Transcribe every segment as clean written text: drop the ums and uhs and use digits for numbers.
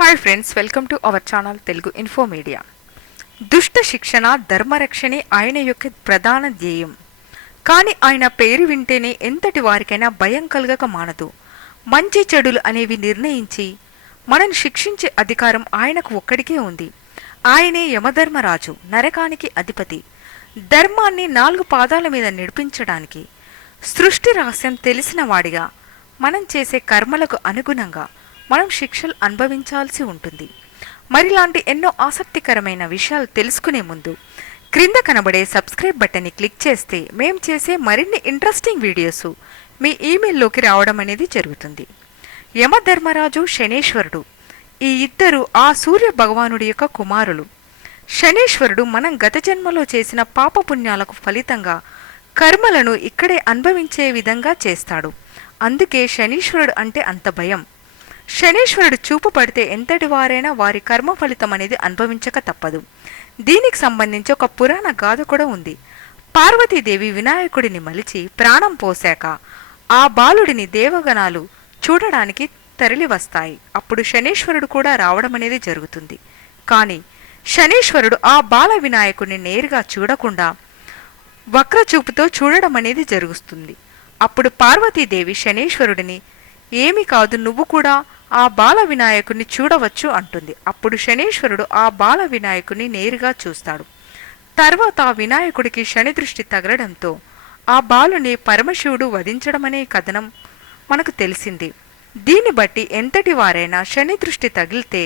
Hi friends, welcome to our channel Telugu info media. దుష్ట శిక్షణ, ధర్మరక్షణే ఆయన యొక్క ప్రధాన ధ్యేయం. కానీ ఆయన పేరు వింటేనే ఎంతటి వారికైనా భయం కలగక మానదు. మంచి చెడులు అనేవి నిర్ణయించి మనను శిక్షించే అధికారం ఆయనకు ఒక్కడికే ఉంది. ఆయనే యమధర్మరాజు, నరకానికి అధిపతి. ధర్మాన్ని 4 పాదాల మీద నడిపించడానికి, సృష్టి రహస్యం తెలిసిన వాడిగా మనం చేసే కర్మలకు అనుగుణంగా మనం శిక్షలు అనుభవించాల్సి ఉంటుంది. మరిలాంటి ఎన్నో ఆసక్తికరమైన విషయాలు తెలుసుకునే ముందు క్రింద కనబడే సబ్స్క్రైబ్ బటన్ని క్లిక్ చేస్తే మేం చేసే మరిన్ని ఇంట్రెస్టింగ్ వీడియోస్ మీ ఈమెయిల్లోకి రావడం అనేది జరుగుతుంది. యమధర్మరాజు, శనేశ్వరుడు ఈ ఇద్దరు ఆ సూర్య భగవానుడి యొక్క కుమారులు. శనేశ్వరుడు మనం గత జన్మలో చేసిన పాపపుణ్యాలకు ఫలితంగా కర్మలను ఇక్కడే అనుభవించే విధంగా చేస్తాడు. అందుకే శనీశ్వరుడు అంటే అంత భయం. శనీశ్వరుడు చూపు పడితే ఎంతటి వారైనా వారి కర్మ ఫలితం అనేది అనుభవించక తప్పదు. దీనికి సంబంధించి ఒక పురాణ గాథ కూడా ఉంది. పార్వతీదేవి వినాయకుడిని మలిచి ప్రాణం పోశాక ఆ బాలుడిని దేవగణాలు చూడడానికి తరలి వస్తాయి. అప్పుడు శనీశ్వరుడు కూడా రావడం అనేది జరుగుతుంది. కానీ శనీశ్వరుడు ఆ బాల వినాయకుడిని నేరుగా చూడకుండా వక్రచూపుతో చూడడం అనేది జరుగుతుంది. అప్పుడు పార్వతీదేవి శనీశ్వరుడిని, ఏమి కాదు, నువ్వు కూడా ఆ బాల వినాయకుడిని చూడవచ్చు అంటుంది. అప్పుడు శనీశ్వరుడు ఆ బాల వినాయకుడిని నేరుగా చూస్తాడు. తర్వాత ఆ వినాయకుడికి శని దృష్టి తగలడంతో ఆ బాలుని పరమశివుడు వధించడమనే కథనం మనకు తెలిసింది. దీన్ని బట్టి ఎంతటి వారైనా శని దృష్టి తగిలితే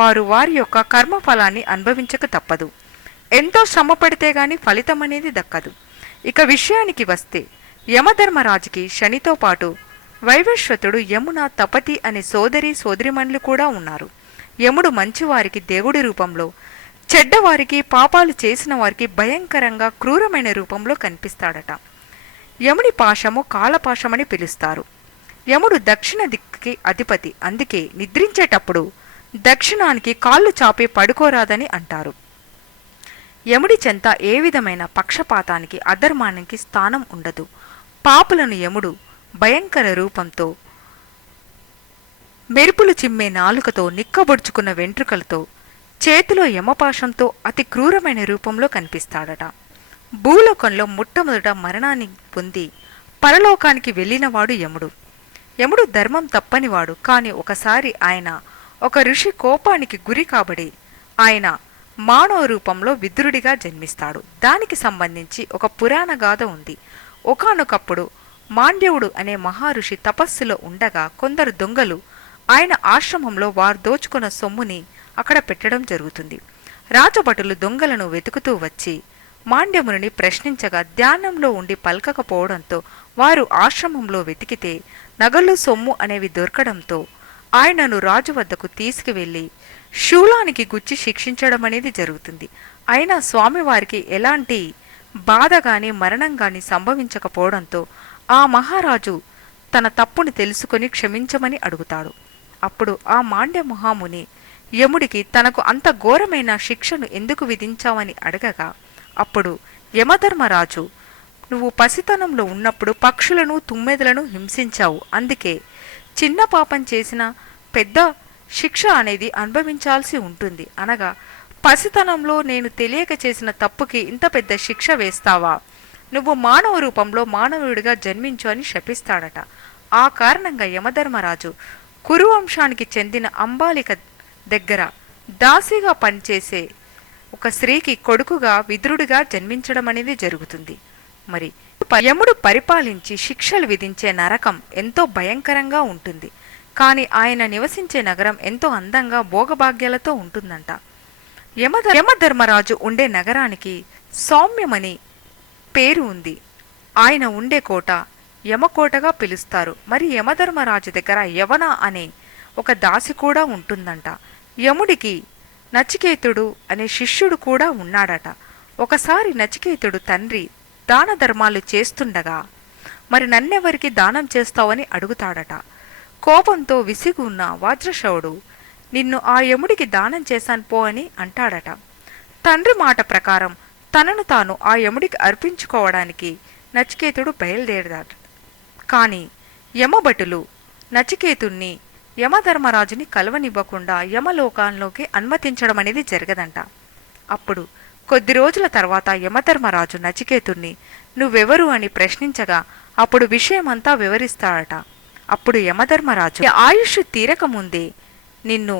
వారు వారి యొక్క కర్మఫలాన్ని అనుభవించక తప్పదు. ఎంతో శ్రమ పడితే గాని ఫలితం అనేది దక్కదు. ఇక విషయానికి వస్తే, యమధర్మరాజుకి శనితో పాటు వైవస్వతుడు, యమున, తపతి అనే సోదరిమణులు కూడా ఉన్నారు. యముడు మంచివారికి దేవుడి రూపంలో, చెడ్డవారికి, పాపాలు చేసిన వారికి భయంకరంగా క్రూరమైన రూపంలో కనిపిస్తాడట. యముని పాశము కాలపాశమని పిలుస్తారు. యముడు దక్షిణ దిక్కుకి అధిపతి. అందుకే నిద్రించేటప్పుడు దక్షిణానికి కాళ్ళు చాపి పడుకోరాదని అంటారు. యముడి చెంత ఏ విధమైన పక్షపాతానికి, అధర్మానికి స్థానం ఉండదు. పాపులను యముడు భయంకర రూపంతో, మెరుపులు చిమ్మే నాలుకతో, నిక్కబొడుచుకున్న వెంట్రుకలతో, చేతిలో యమపాశంతో అతి క్రూరమైన రూపంలో కనిపిస్తాడట. భూలోకంలో మొట్టమొదట మరణాన్ని పొంది పరలోకానికి వెళ్ళినవాడు యముడు. యముడు ధర్మం తప్పనివాడు. కాని ఒకసారి ఆయన ఒక ఋషి కోపానికి గురి కాబడి ఆయన మానవ రూపంలో విదురుడిగా జన్మిస్తాడు. దానికి సంబంధించి ఒక పురాణ గాథ ఉంది. ఒకానొకప్పుడు మాండ్యవుడు అనే మహర్షి తపస్సులో ఉండగా కొందరు దొంగలు ఆయన ఆశ్రమంలో వారు దోచుకున్న సొమ్ముని అక్కడ పెట్టడం జరుగుతుంది. రాజభటులు దొంగలను వెతుకుతూ వచ్చి మాండ్యముని ప్రశ్నించగా ధ్యానంలో ఉండి పలకకపోవడంతో వారు ఆశ్రమంలో వెతికితే నగలు, సొమ్ము అనేవి దొరకడంతో ఆయనను రాజు వద్దకు తీసుకువెళ్లి శూలానికి గుచ్చి శిక్షించడం అనేది జరుగుతుంది. అయినా స్వామివారికి ఎలాంటి బాధ గాని, మరణం గాని సంభవించకపోవడంతో ఆ మహారాజు తన తప్పుని తెలుసుకొని క్షమించమని అడుగుతాడు. అప్పుడు ఆ మాండ్య మహాముని యముడికి తనకు అంత ఘోరమైన శిక్షను ఎందుకు విధించావని అడగగా, అప్పుడు యమధర్మరాజు, నువ్వు పసితనంలో ఉన్నప్పుడు పక్షులను, తుమ్మెదలను హింసించావు. అందుకే చిన్న పాపం చేసిన పెద్ద శిక్ష అనేది అనుభవించాల్సి ఉంటుంది. అనగా, పసితనంలో నేను తెలియక చేసిన తప్పుకి ఇంత పెద్ద శిక్ష వేస్తావా? నువ్వు మానవ రూపంలో మానవుడిగా జన్మించు అని శపిస్తాడట. ఆ కారణంగా యమధర్మరాజు కురువంశానికి చెందిన అంబాలిక దగ్గర దాసిగా పనిచేసే ఒక స్త్రీకి కొడుకుగా విదురుడిగా జన్మించడం అనేది జరుగుతుంది. మరి యముడు పరిపాలించి శిక్షలు విధించే నరకం ఎంతో భయంకరంగా ఉంటుంది. కానీ ఆయన నివసించే నగరం ఎంతో అందంగా భోగభాగ్యాలతో ఉంటుందంట. యమధర్మరాజు ఉండే నగరానికి సౌమ్యమని పేరు ఉంది. ఆయన ఉండే కోట యమకోటగా పిలుస్తారు. మరి యమధర్మరాజు దగ్గర యవన అనే ఒక దాసి కూడా ఉంటుందంట. యముడికి నచికేతుడు అనే శిష్యుడు కూడా ఉన్నాడట. ఒకసారి నచికేతుడు తండ్రి దాన ధర్మాలు చేస్తుండగా, మరి నన్నెవరికి దానం చేస్తావని అడుగుతాడట. కోపంతో విసిగి ఉన్న వజ్రశవుడు, నిన్ను ఆ యముడికి దానం చేశాను పో అని అంటాడట. తండ్రి మాట ప్రకారం తనను తాను ఆ యముడికి అర్పించుకోవడానికి నచికేతుడు బయలుదేరదాడు. కాని యమభటులు నచికేతుణ్ణి యమధర్మరాజుని కలవనివ్వకుండా యమలోకంలోకి అనుమతించడం అనేది జరగదంట. అప్పుడు కొద్ది రోజుల తర్వాత యమధర్మరాజు నచికేతుణ్ణి నువ్వెవరు అని ప్రశ్నించగా అప్పుడు విషయమంతా వివరిస్తాడట. అప్పుడు యమధర్మరాజు ఆయుష్ తీరకముందే నిన్ను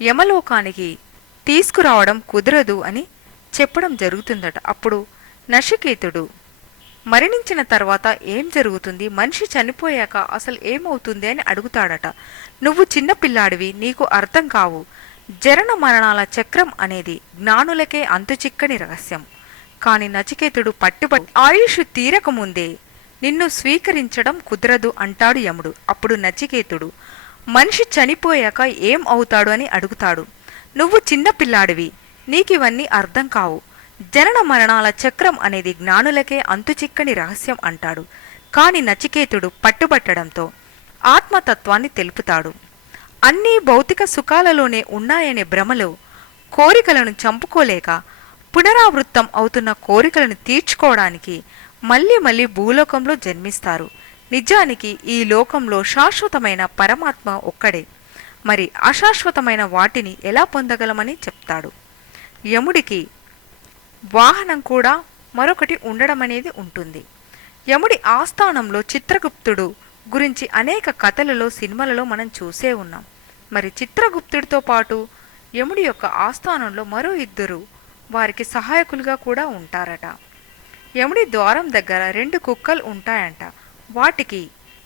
యమలోకానికి తీసుకురావడం కుదరదు అని చెప్పడం జరుగుతుందట. అప్పుడు నచికేతుడు మరణించిన తర్వాత ఏం జరుగుతుంది, మనిషి చనిపోయాక అసలు ఏమవుతుంది అని అడుగుతాడట. నువ్వు చిన్న పిల్లాడివి, నీకు అర్థం కావు. జనన మరణాల చక్రం అనేది జ్ఞానులకే అంతుచిక్కని రహస్యం. కాని నచికేతుడు పట్టుబట్టి ఆయుష్ తీరకముందే నిన్ను స్వీకరించడం కుదరదు అంటాడు యముడు. అప్పుడు నచికేతుడు మనిషి చనిపోయాక ఏం అవుతాడు అని అడుగుతాడు. నువ్వు చిన్న పిల్లాడివి, నీకివన్నీ అర్థం కావు. జనన మరణాల చక్రం అనేది జ్ఞానులకే అంతుచిక్కని రహస్యం అంటాడు. కాని నచికేతుడు పట్టుబట్టడంతో ఆత్మతత్వాన్ని తెలుపుతాడు. అన్నీ భౌతిక సుఖాలలోనే ఉన్నాయనే భ్రమలో కోరికలను చంపుకోలేక పునరావృత్తం అవుతున్న కోరికలను తీర్చుకోవడానికి మళ్ళీ మళ్ళీ భూలోకంలో జన్మిస్తారు. నిజానికి ఈ లోకంలో శాశ్వతమైన పరమాత్మ ఒక్కడే. మరి అశాశ్వతమైన వాటిని ఎలా పొందగలమని చెప్తాడు. యముడికి వాహనం కూడా మరొకటి ఉండడం అనేది ఉంటుంది. యముడి ఆస్థానంలో చిత్రగుప్తుడు గురించి అనేక కథలలో సినిమాలలో మనం చూసే ఉన్నాం. మరి చిత్రగుప్తుడితో పాటు యముడి యొక్క ఆస్థానంలో మరో ఇద్దరు వారికి సహాయకులుగా కూడా ఉంటారట. యముడి ద్వారం దగ్గర 2 కుక్కలు ఉంటాయంట. వాటికి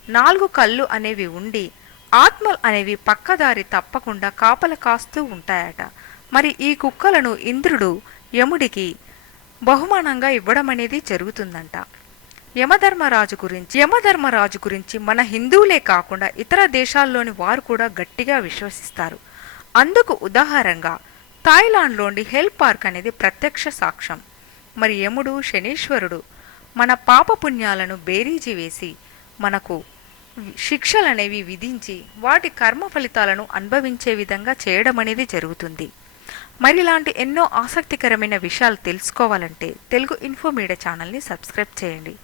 4 కళ్ళు అనేవి ఉండి ఆత్మలు అనేవి పక్కదారి తప్పకుండా కాపల కాస్తూ ఉంటాయట. మరి ఈ కుక్కలను ఇంద్రుడు యముడికి బహుమానంగా ఇవ్వడం అనేది జరుగుతుందంట. యమధర్మరాజు గురించి మన హిందువులే కాకుండా ఇతర దేశాల్లోని వారు కూడా గట్టిగా విశ్వసిస్తారు. అందుకు ఉదాహరణగా థాయిలాండ్లోని హెల్ పార్క్ అనేది ప్రత్యక్ష సాక్ష్యం. మరి యముడు శనీశ్వరుడు మన పాపపుణ్యాలను బేరీజి వేసి మనకు శిక్షలనేవి విధించి వాటి కర్మ ఫలితాలను అనుభవించే విధంగా చేయడం అనేది జరుగుతుంది. మరి ఇలాంటి ఎన్నో ఆసక్తికరమైన విషయాలు తెలుసుకోవాలంటే తెలుగు ఇన్ఫో మీడియా ఛానల్ని సబ్స్క్రైబ్ చేయండి.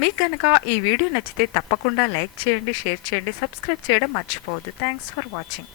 మీకు కనుక ఈ వీడియో నచ్చితే తప్పకుండా లైక్ చేయండి, షేర్ చేయండి, సబ్స్క్రైబ్ చేయడం మర్చిపోవద్దు. Thanks for watching.